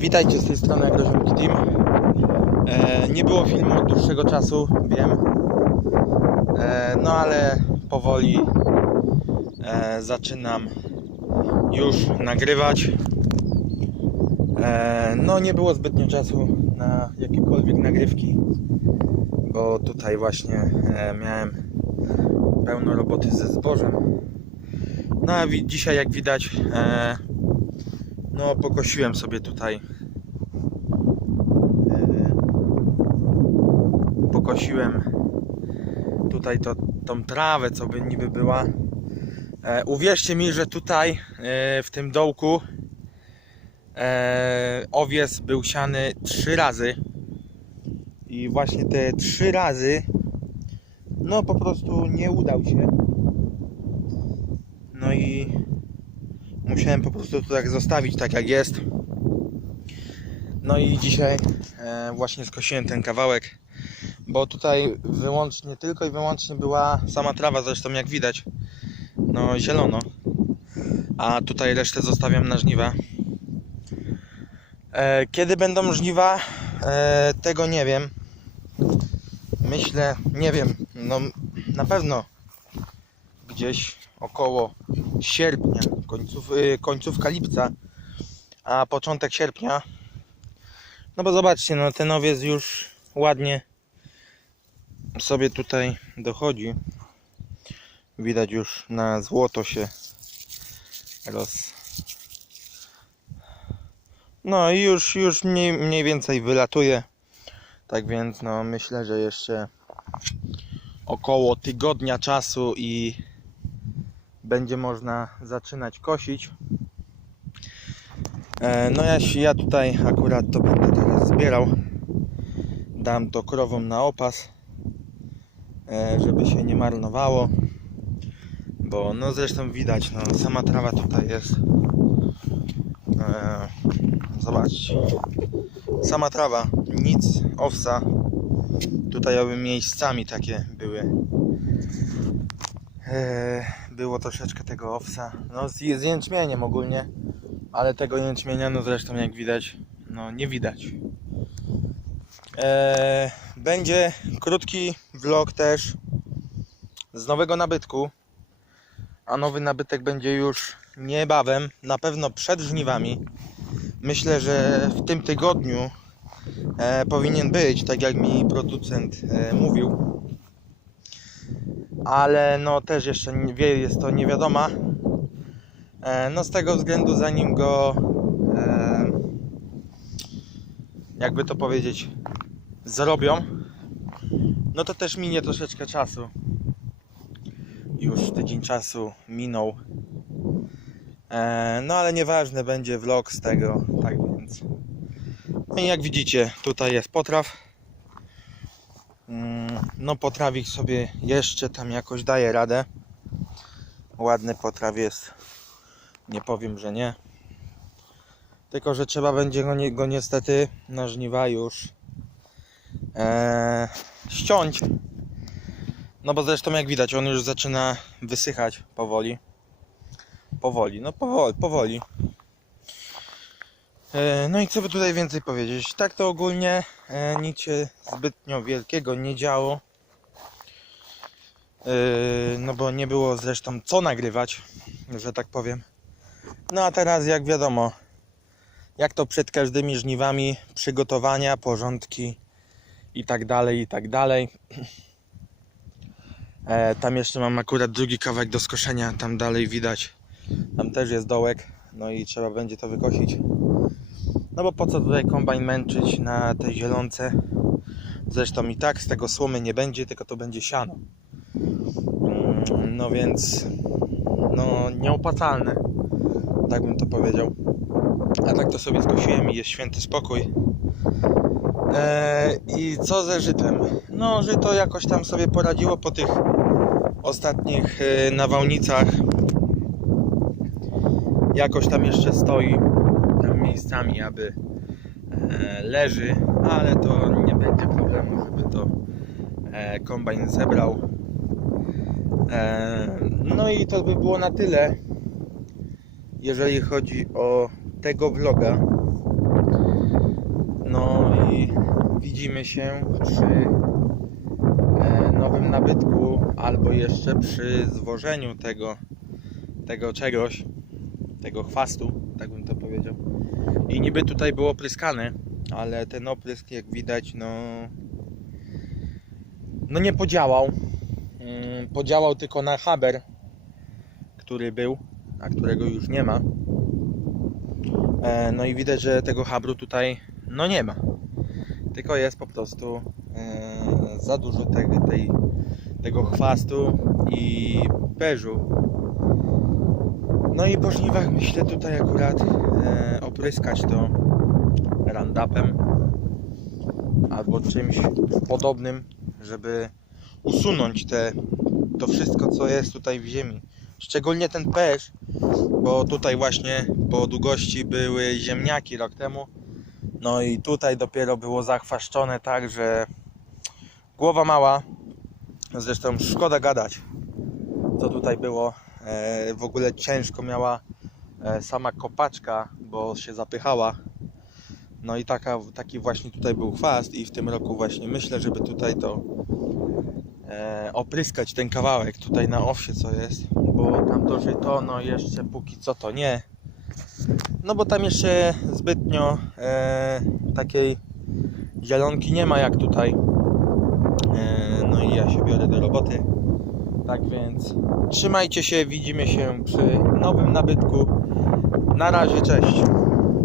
Witajcie z tej strony Agroziomki Team. E, nie było filmu od dłuższego czasu, wiem. E, no ale powoli e, zaczynam już nagrywać. E, no nie było zbytnio czasu na jakiekolwiek nagrywki, bo tutaj właśnie e, miałem pełno roboty ze zbożem. No a dzisiaj jak widać e, no pokosiłem sobie tutaj. Pokosiłem tutaj to, tą trawę co by niby była. E, uwierzcie mi, że tutaj e, w tym dołku e, owies był siany trzy razy. I właśnie te trzy razy no po prostu nie udał się. No i musiałem po prostu to tak zostawić tak jak jest. No i dzisiaj e, właśnie skosiłem ten kawałek bo tutaj wyłącznie tylko i wyłącznie była sama trawa zresztą jak widać no zielono. A tutaj resztę zostawiam na żniwa. E, kiedy będą żniwa? E, tego nie wiem. Myślę nie wiem. No na pewno gdzieś około sierpnia, końców, y, końcówka lipca, a początek sierpnia. No bo zobaczcie, no ten owiec już ładnie sobie tutaj dochodzi. Widać już na złoto się roz... No i już, już mniej, mniej więcej wylatuje. Tak więc no myślę, że jeszcze około tygodnia czasu i będzie można zaczynać kosić. E, No ja, ja tutaj akurat to będę teraz zbierał. Dam to krowom na opas, e, żeby się nie marnowało. Bo no zresztą widać, no sama trawa tutaj jest. E, Zobaczcie. Sama trawa, nic owsa. Tutaj aby miejscami takie były. Eee, było troszeczkę tego owsa. No z, z jęczmieniem ogólnie, ale tego jęczmienia no zresztą jak widać, no nie widać. Eee, będzie krótki vlog też z nowego nabytku. A nowy nabytek będzie już niebawem, na pewno przed żniwami. Myślę, że w tym tygodniu e, powinien być, tak jak mi producent e, mówił ale no też jeszcze jest to niewiadoma. E, no z tego względu zanim go e, jakby to powiedzieć zrobią, no to też minie troszeczkę czasu. Już tydzień czasu minął. E, no ale nieważne będzie vlog z tego, tak więc. No i jak widzicie, tutaj jest potraw. Mm, No potrawik sobie jeszcze tam jakoś daje radę. Ładny potraw jest. Nie powiem, że nie. Tylko, że trzeba będzie go, ni- go niestety na żniwa już e, ściąć. No bo zresztą jak widać on już zaczyna wysychać powoli. Powoli, no powoli, powoli. E, No i co by tutaj więcej powiedzieć? Tak to ogólnie e, nic się zbytnio wielkiego nie działo. E, No bo nie było zresztą co nagrywać, że tak powiem. No a teraz jak wiadomo, jak to przed każdymi żniwami, przygotowania, porządki i tak dalej, i tak dalej. Tam jeszcze mam akurat drugi kawałek do skoszenia, tam dalej widać. Tam też jest dołek, no i trzeba będzie to wykosić. No bo po co tutaj kombajn męczyć na tej zielonce? Zresztą i tak z tego słomy nie będzie, tylko to będzie siano. Mm, No więc no nieopłacalne, tak bym to powiedział. A tak to sobie skosiłem i jest święty spokój. Eee, I co ze żytem? No żyto jakoś tam sobie poradziło po tych ostatnich e, nawałnicach. Jakoś tam jeszcze stoi tam miejscami, aby e, leży, ale to nie będzie problemu, żeby to e, kombajn zebrał. E, no i to by było na tyle, jeżeli chodzi o tego vloga. widzimy się przy nowym nabytku albo jeszcze przy zwożeniu tego, tego czegoś, tego chwastu, tak bym to powiedział. I niby tutaj było opryskane, ale ten oprysk jak widać no no nie podziałał. Mm, Podziałał tylko na haber, który był, a którego już nie ma. E, No i widać, że tego habru tutaj no nie ma. Tylko jest po prostu e, za dużo tego, tej, tego chwastu i beżu. No i po żniwach myślę tutaj akurat e, opryskać to randapem albo czymś podobnym, żeby usunąć te, to wszystko co jest tutaj w ziemi. Szczególnie ten pesz, bo tutaj właśnie po długości były ziemniaki rok temu. No i tutaj dopiero było zachwaszczone tak, że głowa mała. Zresztą szkoda gadać, co tutaj było. E, w ogóle ciężko miała e, sama kopaczka, bo się zapychała. No i taka, taki właśnie tutaj był chwast i w tym roku właśnie myślę, żeby tutaj to e, opryskać ten kawałek tutaj na owsie co jest, bo tam to no jeszcze póki co to nie. No bo tam jeszcze zbytnio e, takiej zielonki nie ma jak tutaj. E, no i ja się biorę do roboty. Tak więc trzymajcie się, widzimy się przy nowym nabytku. Na razie, cześć.